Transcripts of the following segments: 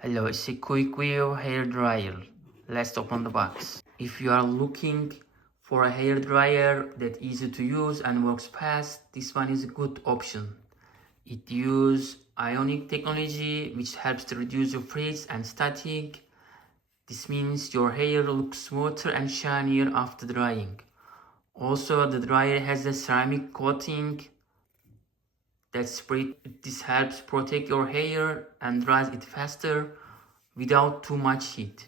Hello, it's a quick view hair dryer. Let's open the box. If you are looking for a hair dryer that's easy to use and works fast, this one is a good option. It uses ionic technology which helps to reduce the frizz and static. This means your hair looks smoother and shinier after drying. Also, the dryer has a ceramic coating this helps protect your hair and dries it faster without too much heat.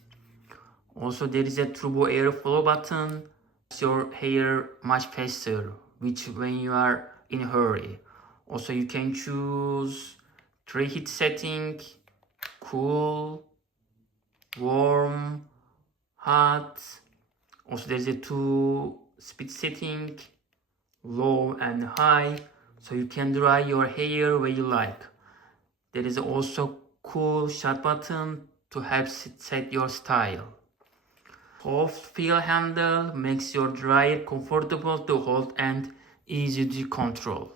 Also, there is a turbo airflow button. Makes your hair much faster, which when you are in a hurry. Also, you can choose 3 heat setting: cool, warm, hot. Also, there's a 2 speed setting, low and high, so you can dry your hair where you like. There is also cool shut button to help set your style. Soft feel handle makes your dryer comfortable to hold and easy to control.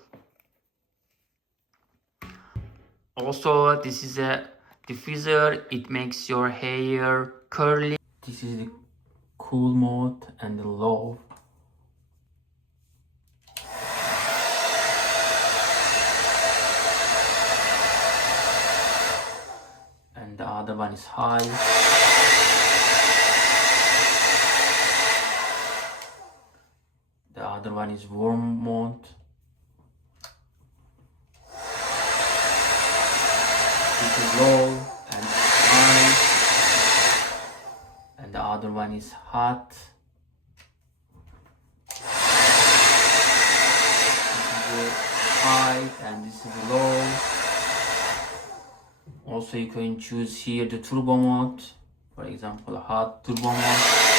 Also, this is a diffuser. It makes your hair curly. This is the cool mode and the low. And the other one is high. The other one is warm mode. This is low and high. And the other one is hot. This is high and this is low. Also, you can choose here the turbo mode. For example, hot turbo mode.